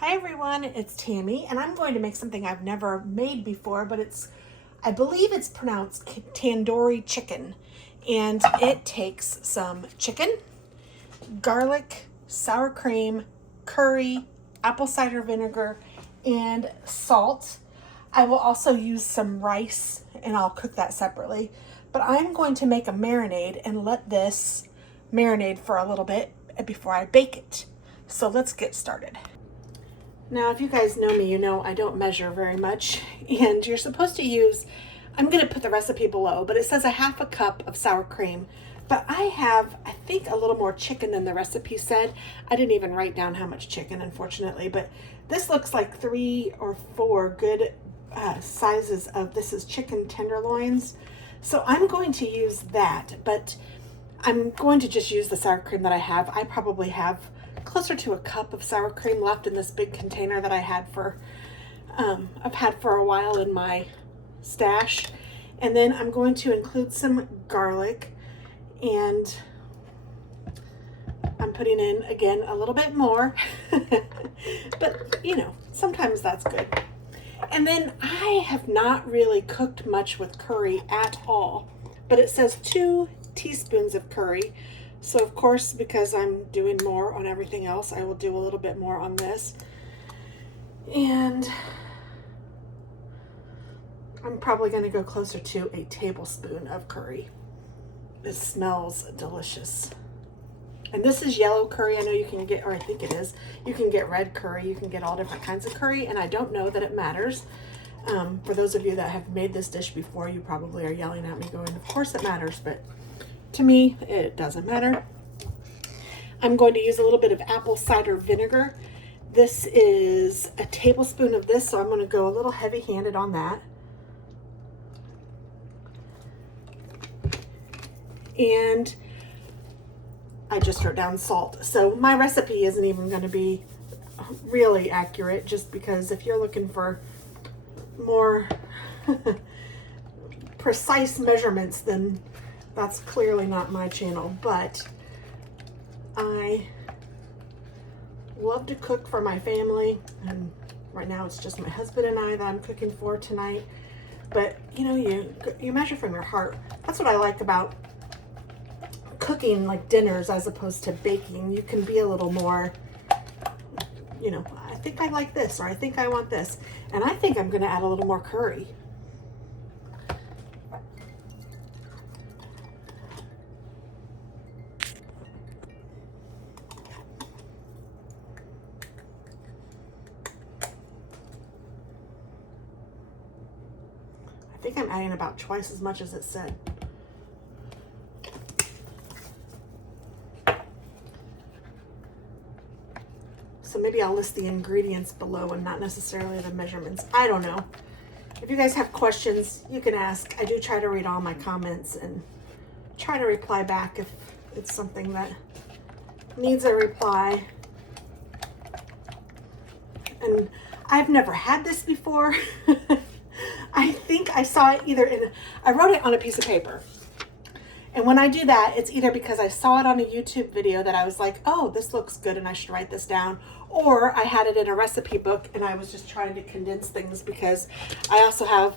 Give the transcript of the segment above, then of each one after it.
Hi everyone, it's Tammy, and I'm going to make something I've never made before, but I believe it's pronounced tandoori chicken. And it takes some chicken, garlic, sour cream, curry, apple cider vinegar, and salt. I will also use some rice, and I'll cook that separately. But I'm going to make a marinade and let this marinate for a little bit before I bake it. So let's get started. Now, if you guys know me, you know I don't measure very much, and you're supposed to use, I'm going to put the recipe below, but it says a half a cup of sour cream. But I have, I think, a little more chicken than the recipe said. I didn't even write down how much chicken, unfortunately, but this looks like 3 or 4 good sizes of, this is chicken tenderloins. So I'm going to use that, but I'm going to just use the sour cream that I have. I probably have closer to a cup of sour cream left in this big container that I had for, I've had for a while in my stash. And then I'm going to include some garlic, and I'm putting in, again, a little bit more, but you know, sometimes that's good. And then I have not really cooked much with curry at all, but it says 2 teaspoons of curry. So of course, because I'm doing more on everything else, I will do a little bit more on this. And I'm probably going to go closer to a tablespoon of curry. This smells delicious. And this is yellow curry. I know you can get, or I think it is, you can get red curry. You can get all different kinds of curry, and I don't know that it matters. For those of you that have made this dish before, you probably are yelling at me going, of course it matters, but to me, it doesn't matter. I'm going to use a little bit of apple cider vinegar. This is a tablespoon of this, so I'm going to go a little heavy-handed on that. And I just wrote down salt. So my recipe isn't even going to be really accurate, just because if you're looking for more precise measurements, then that's clearly not my channel. But I love to cook for my family, and right now it's just my husband and I that I'm cooking for tonight. But you know, you measure from your heart. That's what I like about cooking, like dinners, as opposed to baking. You can be a little more, you know, I think I like this, or I think I want this, and I think I'm going to add a little more curry. I think I'm adding about twice as much as it said. So maybe I'll list the ingredients below and not necessarily the measurements. I don't know. If you guys have questions, you can ask. I do try to read all my comments and try to reply back if it's something that needs a reply. And I've never had this before. I think I saw it either I wrote it on a piece of paper. And when I do that, it's either because I saw it on a YouTube video that I was like, oh, this looks good and I should write this down, or I had it in a recipe book and I was just trying to condense things, because I also have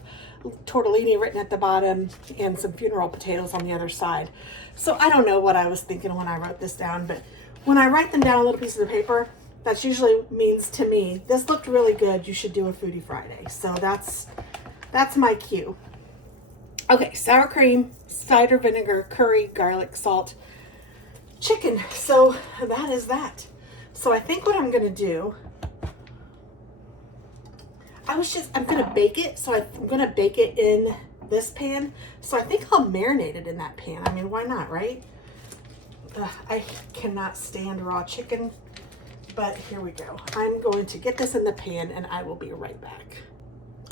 tortellini written at the bottom and some funeral potatoes on the other side. So I don't know what I was thinking when I wrote this down, but when I write them down on little pieces of paper, that usually means to me, this looked really good, you should do a Foodie Friday. So that's my cue. Okay, sour cream, cider vinegar, curry, garlic, salt, chicken. So that is that. So I think what I'm going to do, I'm going to bake it. So I'm going to bake it in this pan. So I think I'll marinate it in that pan. I mean, why not, right? I cannot stand raw chicken, but here we go. I'm going to get this in the pan and I will be right back.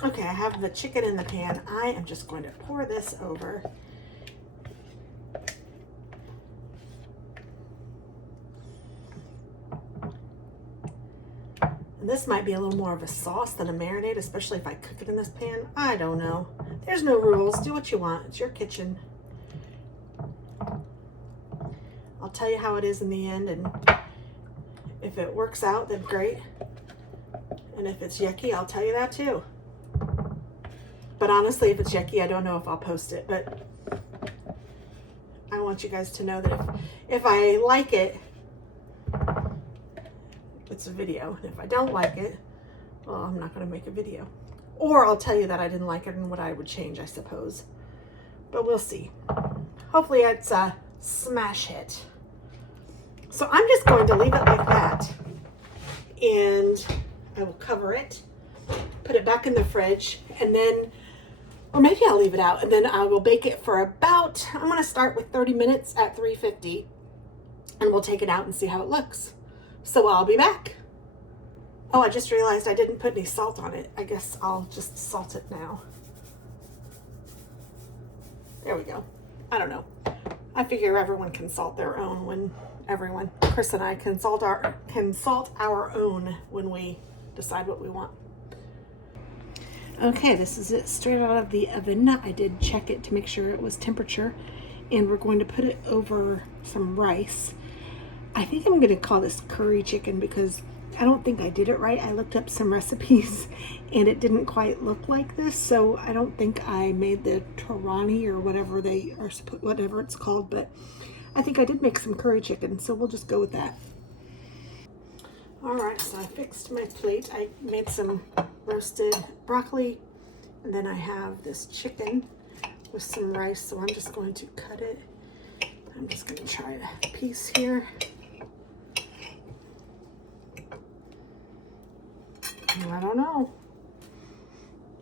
Okay, I have the chicken in the pan. I am just going to pour this over. And this might be a little more of a sauce than a marinade, especially if I cook it in this pan. I don't know. There's no rules. Do what you want. It's your kitchen. I'll tell you how it is in the end, and if it works out, then great. And if it's yucky, I'll tell you that too. But honestly, if it's yucky, I don't know if I'll post it, but I want you guys to know that if I like it, it's a video. And if I don't like it, well, I'm not going to make a video. Or I'll tell you that I didn't like it and what I would change, I suppose. But we'll see. Hopefully it's a smash hit. So I'm just going to leave it like that. And I will cover it, put it back in the fridge, and then, or maybe I'll leave it out, and then I will bake it for about, I'm going to start with 30 minutes at 350, and we'll take it out and see how it looks. So I'll be back. Oh, I just realized I didn't put any salt on it. I guess I'll just salt it now. There we go. I don't know. I figure everyone can salt their own when Chris and I can salt our own when we decide what we want. Okay, this is it straight out of the oven. I did check it to make sure it was temperature, and we're going to put it over some rice. I think I'm going to call this curry chicken because I don't think I did it right. I looked up some recipes and it didn't quite look like this, so I don't think I made the Torani or whatever whatever it's called, but I think I did make some curry chicken, so we'll just go with that. All right, so I fixed my plate. I made some roasted broccoli, and then I have this chicken with some rice, so I'm just going to cut it. I'm just going to try a piece here. I don't know.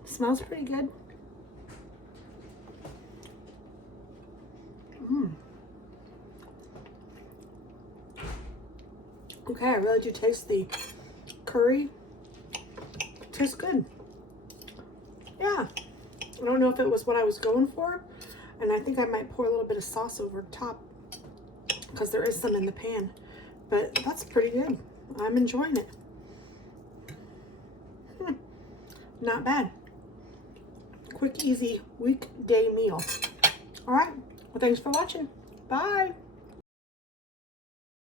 Smells pretty good. Okay, I really do taste the curry. It tastes good. Yeah. I don't know if it was what I was going for, and I think I might pour a little bit of sauce over top because there is some in the pan, but that's pretty good. I'm enjoying it. Not bad. Quick, easy weekday meal. All right. Well, thanks for watching. Bye.